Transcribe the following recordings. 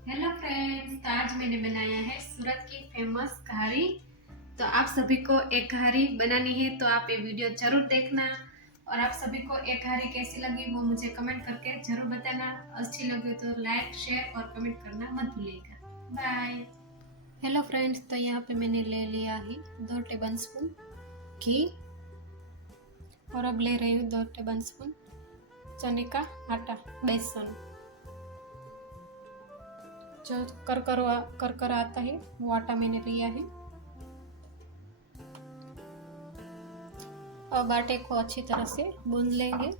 Hello friends, तो आज मैंने बनाया है सूरत की फेमस कहारी। तो आप सभी को एक कहारी बनानी है तो आप ये वीडियो जरूर देखना। और आप सभी को एक कहारी कैसी लगी वो मुझे कमेंट करके जरूर बताना। अच्छी लगे तो लाइक शेयर और कमेंट करना मत भूलिएगा। बाय। हेलो फ्रेंड्स, तो यहाँ पे मैंने ले लिया है 2 टेबल स्पून घी। और अब ले रही हूँ 2 टेबल स्पून चने का आटा, बेसन। जो कर आता है वो आटा मैंने लिया है। अब आटे को अच्छी तरह से गूंद लेंगे।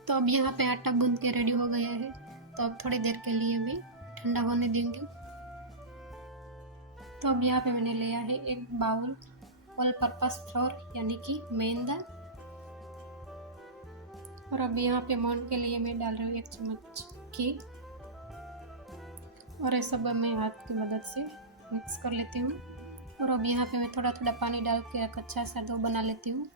तो अब यहाँ पे आटा गूंद के रेडी हो गया है। तो अब थोड़ी देर के लिए भी ठंडा होने देंगे। तो अब यहाँ पे मैंने लिया है एक बाउल ऑल पर्पस फ्लोर यानी कि मैदा। और अब यहाँ पे मोहन के लिए मैं डाल रही हूँ 1 चम्मच घी। और ये सब मैं हाथ की मदद से मिक्स कर लेती हूँ। और अब यहाँ पे मैं थोड़ा थोड़ा पानी डाल के एक अच्छा सा डो बना लेती हूँ।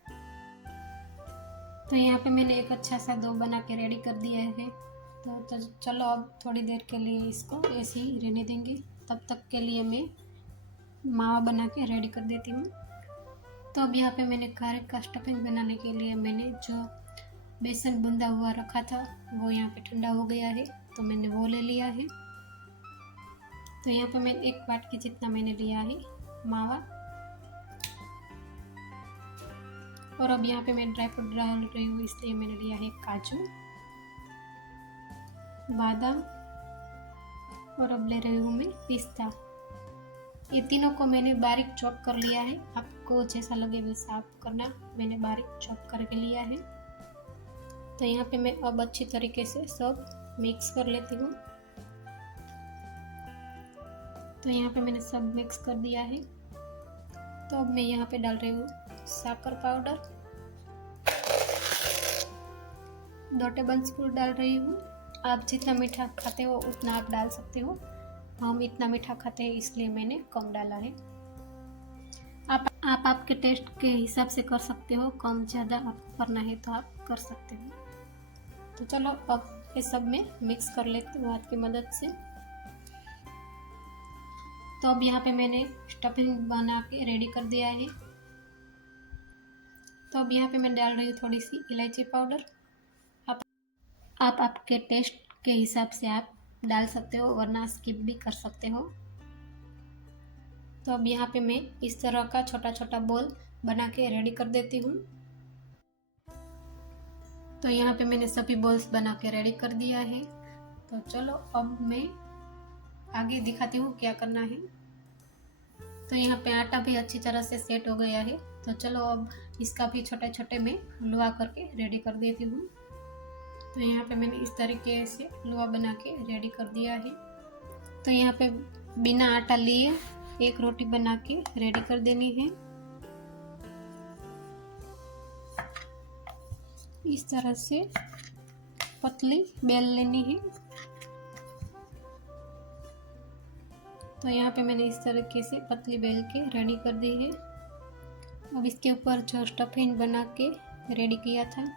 तो यहाँ पे मैंने एक अच्छा सा डो बना के रेडी कर दिया है। तो चलो अब थोड़ी देर के लिए इसको ऐसे ही रहने देंगे। तब तक के लिए मैं मावा बना के रेडी कर देती हूँ। तो अब यहाँ पे मैंने कहारी का स्टफिंग बनाने के लिए मैंने जो बेसन बुंदा हुआ रखा था वो यहाँ पे ठंडा हो गया है, तो मैंने वो ले लिया है। तो यहाँ पे मैं 1 वाटकी जितना मैंने लिया है मावा। और अब यहाँ पे मैं ड्राई फ्रूट डाल रही हूँ, इसलिए मैंने लिया है काजू, बादाम। और अब ले रही हूँ मैं पिस्ता। ये तीनों को मैंने बारीक चॉप कर लिया है। आपको जैसा लगे वैसा आप करना, मैंने बारीक चॉप करके लिया है। तो यहाँ पे मैं अब अच्छी तरीके से सब मिक्स कर लेती हूँ। तो यहाँ पे मैंने सब मिक्स कर दिया है। तो अब मैं यहाँ पे डाल रही हूँ शक्कर पाउडर, 2 टेबल स्पून डाल रही हूँ। आप जितना मीठा खाते हो उतना आप डाल सकते हो। हम इतना मीठा खाते हैं इसलिए मैंने कम डाला है। आप आपके टेस्ट के हिसाब से कर सकते हो, कम ज़्यादा आपको करना है तो आप कर सकते हो। तो चलो अब ये सब में मिक्स कर लेती हूँ हाथ की मदद से। तो अब यहाँ पे मैंने स्टफिंग बना के रेडी कर दिया है। तो अब यहाँ पे मैं डाल रही हूँ थोड़ी सी इलायची पाउडर। आप आपके टेस्ट के हिसाब से आप डाल सकते हो, वरना स्किप भी कर सकते हो। तो अब यहाँ पे मैं इस तरह का छोटा छोटा बॉल बना के रेडी कर देती हूँ। तो यहाँ पे मैंने सभी बॉल्स बना के रेडी कर दिया है। तो चलो अब मैं आगे दिखाती हूँ क्या करना है। तो यहाँ पे आटा भी अच्छी तरह से सेट हो गया है। तो चलो अब इसका भी छोटे छोटे मैं हलवा करके रेडी कर देती हूँ। तो यहाँ पे मैंने इस तरीके से हलवा बना के रेडी कर दिया है। तो यहाँ पे बिना आटा लिए एक रोटी बना के रेडी कर देनी है। इस तरह से पतली बेल लेनी है। तो यहाँ पे मैंने इस तरीके से पतली बेल के रेडी कर दी है। अब इसके ऊपर जो स्टफिंग बना के रेडी किया था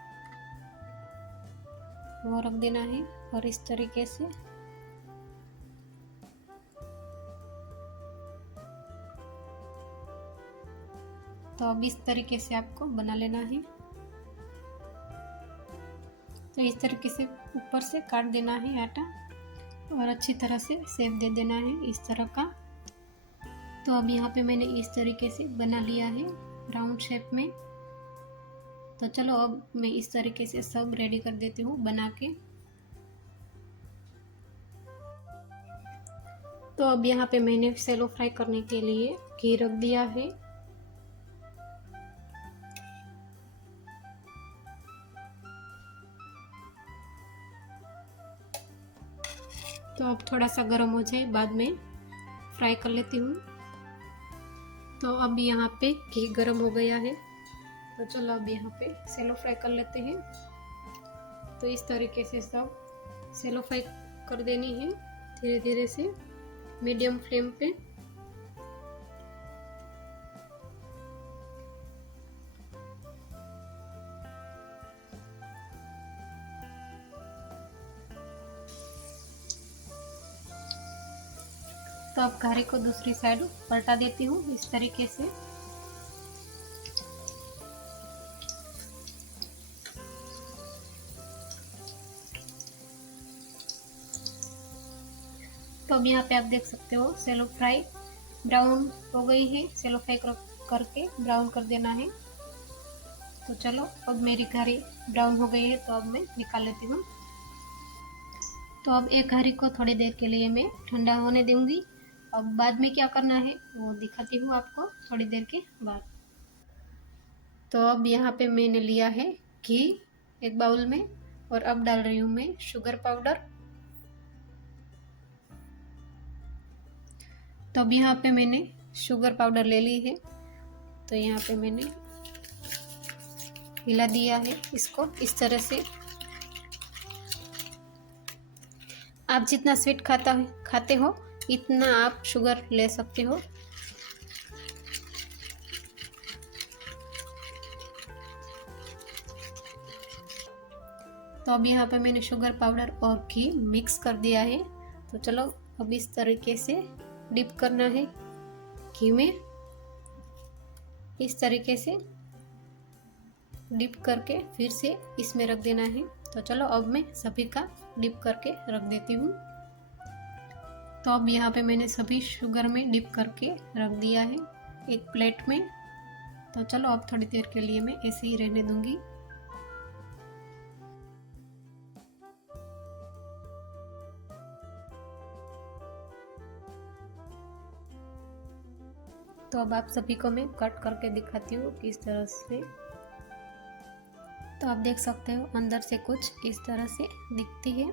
वो रख देना है और इस तरीके से। तो अब इस तरीके से आपको बना लेना है। तो इस तरीके से ऊपर से काट देना है आटा और अच्छी तरह से शेप दे देना है इस तरह का। तो अब यहाँ पे मैंने इस तरीके से बना लिया है राउंड शेप में। तो चलो अब मैं इस तरीके से सब रेडी कर देती हूँ बना के। तो अब यहाँ पे मैंने सेलो फ्राई करने के लिए घी रख दिया है। तो अब थोड़ा सा गर्म हो जाए बाद में फ्राई कर लेती हूँ। तो अब यहाँ पे घी गर्म हो गया है। तो चलो अब यहाँ पे सेलो फ्राई कर लेते हैं। तो इस तरीके से सब सेलो फ्राई कर देनी है धीरे धीरे से मीडियम फ्लेम पे। तो अब घारी को दूसरी साइड पलटा देती हूँ इस तरीके से। तो अब यहाँ पे आप देख सकते हो सेलो फ्राई ब्राउन हो गई है। सेलो फ्राई करके ब्राउन कर देना है। तो चलो अब मेरी घारी ब्राउन हो गई है, तो अब मैं निकाल लेती हूँ। तो अब एक घारी को थोड़ी देर के लिए मैं ठंडा होने दूंगी। अब बाद में क्या करना है वो दिखाती हूँ आपको थोड़ी देर के बाद। तो अब यहाँ पे मैंने लिया है घी एक बाउल में, और अब डाल रही हूँ मैं शुगर पाउडर। तो अब यहाँ पे मैंने शुगर पाउडर ले ली है। तो यहाँ पे मैंने हिला दिया है इसको इस तरह से। आप जितना स्वीट खाते हो इतना आप शुगर ले सकते हो। तो अब यहाँ पे मैंने शुगर पाउडर और घी मिक्स कर दिया है। तो चलो अब इस तरीके से डिप करना है घी में, इस तरीके से डिप करके फिर से इसमें रख देना है। तो चलो अब मैं सभी का डिप करके रख देती हूँ। तो अब यहाँ पे मैंने सभी शुगर में डिप करके रख दिया है एक प्लेट में। तो चलो अब थोड़ी देर के लिए मैं ऐसे ही रहने दूंगी। तो अब आप सभी को मैं कट करके दिखाती हूँ किस तरह से। तो आप देख सकते हो अंदर से कुछ इस तरह से दिखती है।